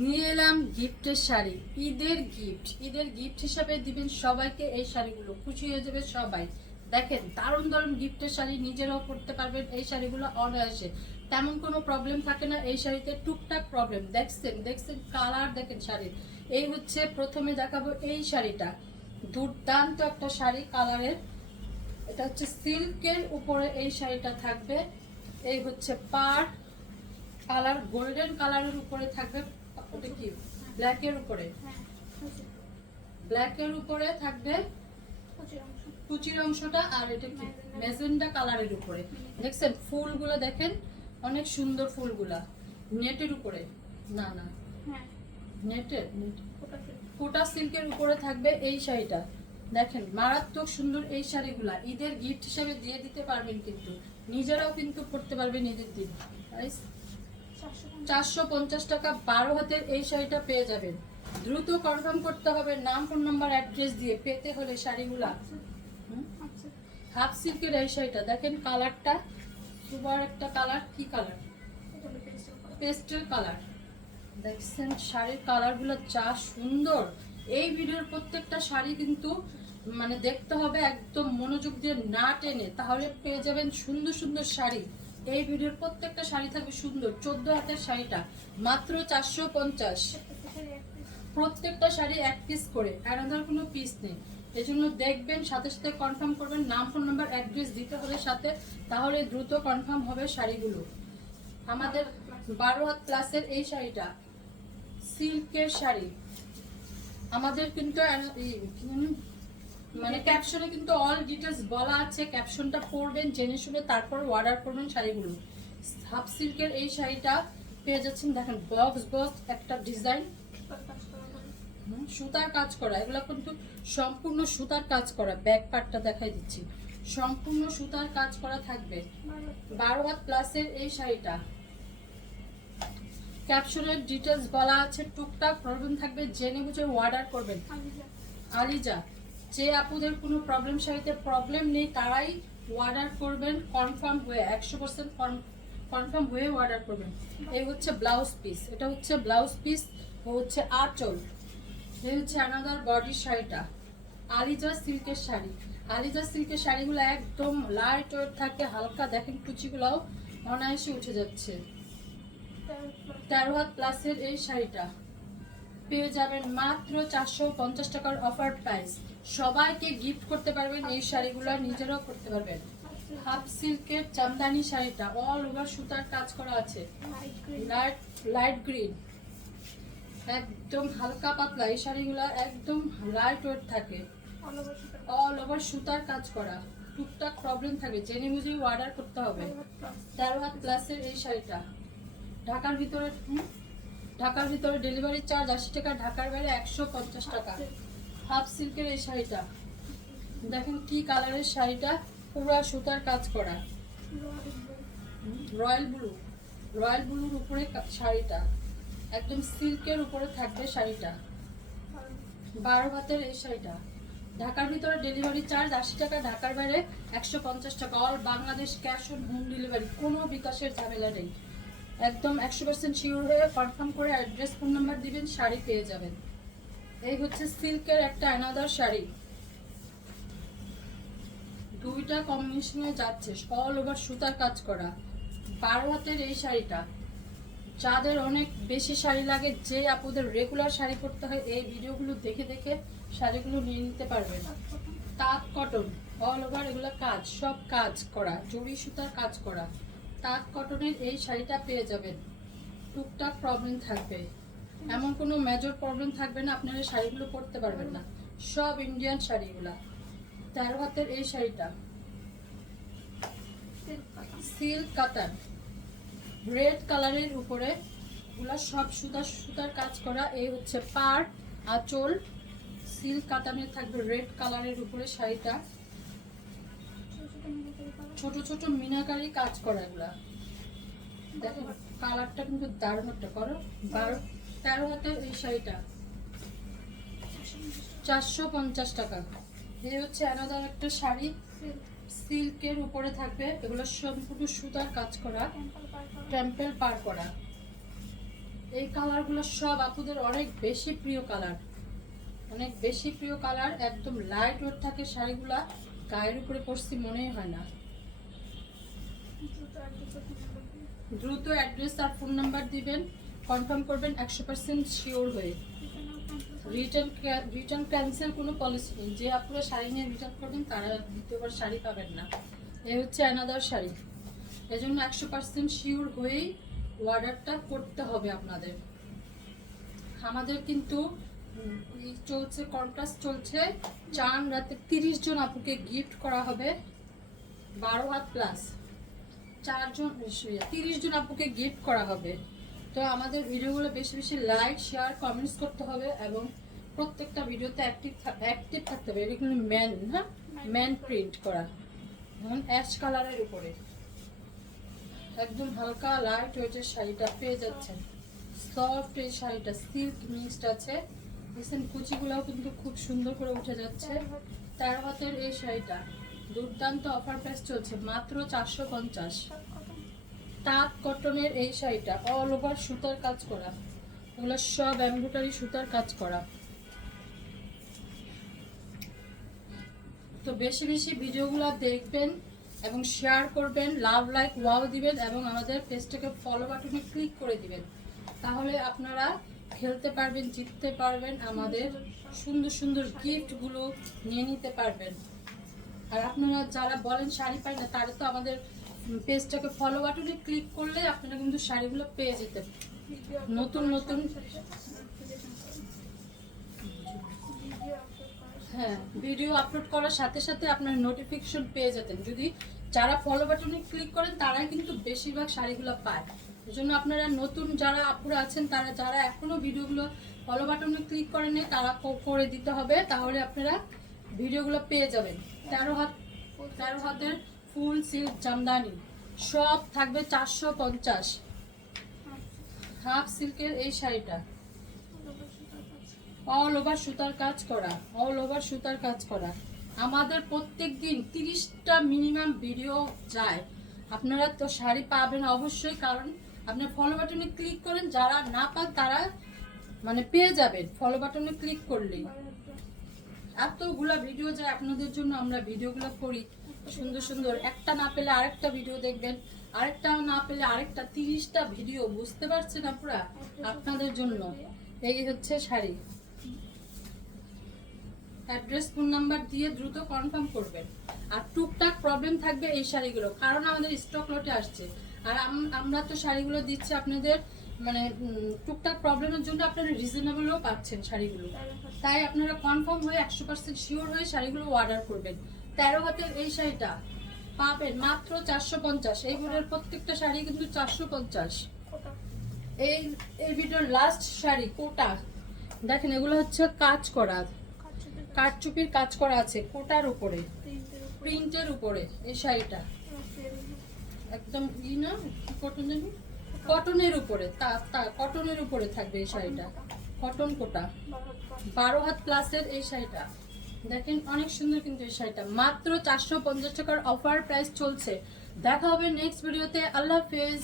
নিয়ে এলাম গিফটের শাড়ি। ঈদের গিফট হিসাবে দিবেন সবাইকে। এই শাড়িগুলো খুশি হয়ে যাবে সবাই। দেখেন দারুণ দারুণ গিফটের শাড়ি, নিজেরাও পরতে পারবেন। এই শাড়িগুলো অনায়াসে, তেমন কোনো প্রবলেম থাকে না এই শাড়িতে। টুকটাক প্রবলেম দেখছেন কালার দেখেন শাড়ির। এই হচ্ছে প্রথমে দেখাবো এই শাড়িটা, দুর্দান্ত একটা শাড়ি কালারের। এটা হচ্ছে সিল্কের উপরে এই শাড়িটা থাকবে। এই হচ্ছে পাড় কালার, গোল্ডেন কালারের উপরে থাকবে। ওটা কি ব্ল্যাকের উপরে, ব্ল্যাকের উপরে থাকবে কুচির অংশটা। আর এটা কি ম্যাজেন্ডা কালারের উপরে। দেখছেন ফুলগুলো দেখেন, অনেক সুন্দর ফুলগুলা। নেটের উপরে, না না নেটের কোটা সিল্কের উপরে থাকবে এই শাড়িটা। দেখেন মারাত্মক সুন্দর এই শাড়িগুলা ঈদের গিফট হিসেবে দিয়ে দিতে পারবেন, কিন্তু নিজেরাও কিন্তু পরতে পারবেন ঈদের দিন। 450 টাকা 12 হাতের এই শাড়িটা পেয়ে যাবেন। দ্রুত কনফার্ম করতে হবে নাম, ফোন নাম্বার, অ্যাড্রেস দিয়ে পেতে হলে শাড়িগুলা। হাফ সিল্কের এই শাড়িটা দেখেন, কালারটা সুপার একটা কালার। কি কালার? Pastel colour. দেখছেন শাড়ির কালারগুলো যা সুন্দর। এই ভিডিওর প্রত্যেকটা শাড়ি কিন্তু মানে দেখতে হবে একদম মনোযোগ দিয়ে, না টেনে, তাহলে পেয়ে যাবেন সুন্দর সুন্দর শাড়ি। এই ভিডিওর প্রত্যেকটা শাড়ি থাকবে সুন্দর। 14 হাতের শাড়িটা মাত্র 450। প্রত্যেকটা শাড়ি এক পিস করে, আলাদা কোনো পিস নেই। এই জন্য দেখবেন, সাথে সাথে কনফার্ম করবেন নাম, ফোন নাম্বার, অ্যাড্রেস দিতে হবে সাথে, তাহলে দ্রুত কনফার্ম হবে শাড়িগুলো। আমাদের 12 হাত প্লাসের এই শাড়িটা সিল্কের শাড়ি। আমাদের কিন্তু মানে ক্যাপশনে কিন্তু অল ডিটেলস বলা আছে, ক্যাপশনটা পড়বেন, জেনে শুনে তারপর অর্ডার করবেন শাড়িগুলো। হাফ সিল্কের এই শাড়িটা পেয়ে যাচ্ছেন। দেখেন বক্স একটা ডিজাইন, সুতার কাজ করা। এগুলো কিন্তু সম্পূর্ণ সুতার কাজ করা। ব্যাক পার্টটা দেখাই দিচ্ছি, সম্পূর্ণ সুতার কাজ করা থাকবে। 12 হাত প্লাসের এই শাড়িটা ক্যাপশনের ডিটেলস বলা আছে, টুকটাক প্রবলেম থাকবে, জেনে বুঝে অর্ডার করবেন। আলিজা, যে আপুদের কোনো প্রবলেম শাড়িতে প্রবলেম নেই তারাই অর্ডার করবেন, কনফার্ম হয়ে 100% কনফার্ম হয়ে অর্ডার করবেন। এই হচ্ছে ব্লাউজ পিস, এটা হচ্ছে ব্লাউজ পিস, ও হচ্ছে আঁচল। এই হচ্ছে আনাদার বডির শাড়িটা। আলিজা সিল্কের শাড়ি। আলিজা সিল্কের শাড়িগুলো একদম লাইট ওয়েট থাকে, হালকা। দেখেন কুচিগুলোও অনায়াসে উঠে যাচ্ছে। 13 হাত প্লাসের এই শাড়িটা পেয়ে যাবেন মাত্র 450 টাকার অফার প্রাইস। সবাইকে গিফট করতে পারবেন এই শাড়িগুলো, নিজেরাও করতে পারবেন। হাফ সিল্কের জামদানি শাড়িটা অল ওভার সুতার কাজ করা আছে, লাইট গ্রিন, একদম হালকা পাতলা। এই শাড়িগুলো একদম লাইট ওয়েট থাকে, অল ওভার সুতার কাজ করা। টুকটাক প্রবলেম থাকে, জেনে বুঝে অর্ডার করতে হবে। 13 হাত প্লাসের এই শাড়িটা ঢাকার ভিতরে ডেলিভারি চার্জ 80 টাকা, ঢাকার বাইরে 150 টাকা। হাফ সিল্কের এই শাড়িটা দেখেন কি কালারের শাড়িটা, পুরো সুতার কাজ করা। রয়্যাল ব্লুর উপরে শাড়িটা, একদম সিল্কের উপরে থাকবে শাড়িটা। 12 হাতের এই শাড়িটা ঢাকার ভিতরে ডেলিভারি চার্জ 80 টাকা, ঢাকার বাইরে 150 টাকা। All Bangladesh cash on home delivery, কোনো বিকাশের ঝামেলা নেই। একদম 100% শিওর হয়ে কনফার্ম করে অ্যাড্রেস, ফোন নাম্বার দিবেন, শাড়ি পেয়ে যাবেন। এই হচ্ছে সিল্কের একটা অ্যানাদার শাড়ি, দুইটা কম্বিনেশনে যাচ্ছে, অল ওভার সুতার কাজ করা। 12 হাতের এই শাড়িটা যাদের অনেক বেশি শাড়ি লাগে, যে আপুদের রেগুলার শাড়ি পরতে হয়, এই ভিডিওগুলো দেখে দেখে শাড়িগুলো নিয়ে নিতে পারবেন। তাঁত কটন অল ওভার, এগুলো কাজ, সব কাজ করা, জরি সুতার কাজ করা। তাঁত কটনের এই শাড়িটা পেয়ে যাবেন। টুকটাক প্রবলেম থাকবে, এমন কোনো মেজর প্রবলেম থাকবে না, আপনারা শাড়িগুলো পরতে পারবেন না। সব ইন্ডিয়ান শাড়িগুলা। 13 হাতের এই শাড়িটা সিল্ক কাতান, রেড কালারের উপরে, এগুলা সব সুতার কাজ করা। এই হচ্ছে পাড়, আঁচল, সিল্ক কাতানের থাকবে রেড কালারের উপরে শাড়িটা। ছোট ছোট মিনাকারি কাজ করা এগুলা। দেখো কালারটা কিন্তু দারুণ একটা করো। 13 হাতের এই শাড়িটা 450 টাকা। এই হচ্ছে আলাদার একটা শাড়ি, সিল্কের উপরে থাকবে, এগুলো সম্পূর্ণ সুতার কাজ করা, টেম্পল পার করা। এই কালারগুলো সব আপুদের অনেক বেশি প্রিয় কালার, অনেক বেশি প্রিয় কালার। একদম লাইট ওয়েট থাকে শাড়িগুলা, গায়ের উপরে পরছি মনেই হয় না। দ্রুত অ্যাড্রেস আর ফোন নাম্বার দিবেন, কনফার্ম করবেন 100% শিওর হয়ে। রিটার্ন ক্যান্সেল কোনো পলিসি নেই। যে আপনারা শাড়ি নিয়ে রিটার্ন করবেন তারা দ্বিতীয়বার শাড়ি পাবেন না। এই হচ্ছে অ্যানাদার শাড়ি, এজন্য 100% শিওর হয়েই অর্ডারটা করতে হবে আপনাদের। আমাদের কিন্তু চলছে কন্ট্রাস্ট চলছে, 4 রাতে 30 জন আপুকে গিফট করা হবে, 12 হাত প্লাস 30 জন আপুকে গিফট করা হবে। তো আমাদের ভিডিওগুলো বেশি বেশি লাইক শেয়ার কমেন্টস করতে হবে এবং প্রত্যেকটা ভিডিওতে অ্যাক্টিভ থাকতে হবে। এগুলো ম্যান প্রিন্ট করা, যেমন অ্যাশ কালারের উপরে একদম হালকা লাইট ওয়েটের শাড়িটা পেয়ে যাচ্ছেন। সফট এই শাড়িটা সিল্ক মিক্সড আছে, রিসেন্ট কুচিগুলোও কিন্তু খুব সুন্দর করে উঠে যাচ্ছে। 13 হাতের এই শাড়িটা দুর্দান্ত অফার প্রাইস চলছে মাত্র 450। তাঁত কটনের এই শাড়িটা অল ওভার সুতার কাজ করা, এগুলো সব এমব্রয়ডারি সুতার কাজ করা। তো বেশি বেশি ভিডিওগুলো দেখবেন এবং শেয়ার করবেন, লাভ লাইক ওয়াও দিবেন এবং আমাদের পেজটাকে ফলো বাটনে ক্লিক করে দিবেন। তাহলে আপনারা খেলতে পারবেন, জিততে পারবেন, আমাদের সুন্দর সুন্দর গিফটগুলো নিয়ে নিতে পারবেন। আর আপনারা যারা বলেন শাড়ি পাই না, তারা তো আমাদের পেজটাকে ফলো বাটনে ক্লিক করলে আপনারা কিন্তু শাড়িগুলো পেয়ে যেতেন। নতুন নতুন হ্যাঁ ভিডিও আপলোড করার সাথে সাথে আপনার নোটিফিকেশন পেয়ে যেতেন। যদি যারা ফলো বাটনে ক্লিক করেন তারাই কিন্তু বেশিরভাগ শাড়িগুলো পায়। এই জন্য আপনারা নতুন যারা আপুরা আছেন, তারা যারা এখনো ভিডিওগুলো ফলো বাটনে ক্লিক করেন তারা করে দিতে হবে, তাহলে আপনারা ভিডিওগুলো পেয়ে যাবেন। 13 হাতের ফুল সিল্ক জামদানি সব থাকবে 450। হাফ সিল্কের এই শাড়িটা অল ওভার সুতার কাজ করা, অল ওভার সুতার কাজ করা। আমাদের প্রত্যেক দিন 30টা মিনিমাম ভিডিও যায়, আপনারা তো শাড়ি পাবেন অবশ্যই, কারণ আপনি ফলো বাটনে ক্লিক করেন, যারা না পান তারা মানে পেয়ে যাবেন ফলো বাটনে ক্লিক করলেই। এতগুলা ভিডিও যায় আপনাদের জন্য, আমরা ভিডিওগুলো করি সুন্দর সুন্দর। একটা না পেলে আরেকটা ভিডিও দেখবেন, আরেকটা না পেলে আরেকটা, 30টা ভিডিও, বুঝতে পারছেন আপুরা, আপনাদের জন্য। এই হচ্ছে শাড়ি, অ্যাড্রেস ফোন নাম্বার দিয়ে দ্রুত কনফার্ম করবেন। আর টুকটাক প্রবলেম থাকবে এই শাড়িগুলো, কারণ আমাদের স্টক লটে আসছে। আর আমরা তো শাড়িগুলো দিচ্ছি আপনাদের মানে টুকটাক প্রবলেমের জন্য আপনারা রিজনেবলও পাচ্ছেন শাড়িগুলো। তাই আপনারা কনফার্ম হয়ে 100% শিওর হয়ে শাড়িগুলো অর্ডার করবেন। 13 হাতের এই শাড়িটা পাবেন মাত্র 450। এই বোর্ডের প্রত্যেকটা শাড়ি কিন্তু 450। এই ভিডিওর লাস্ট শাড়ি কোটা দেখেন, এগুলো হচ্ছে কাজ করা, কাঠচুপির কাজ করা আছে কোটার উপরে, প্রিন্টের উপরে। এই শাড়িটা একদম না কটন জানি, কটনের উপরে, কটনের উপরে থাকবে এই শাড়িটা, কটন কোটা 12 হাত প্লাসের এই শাড়িটা দেখেন, অনেক সুন্দর কিন্তু এই শাড়িটা মাত্র 450 টাকার অফার প্রাইস চলছে। দেখা হবে নেক্সট ভিডিওতে। আল্লাহ হাফেজ।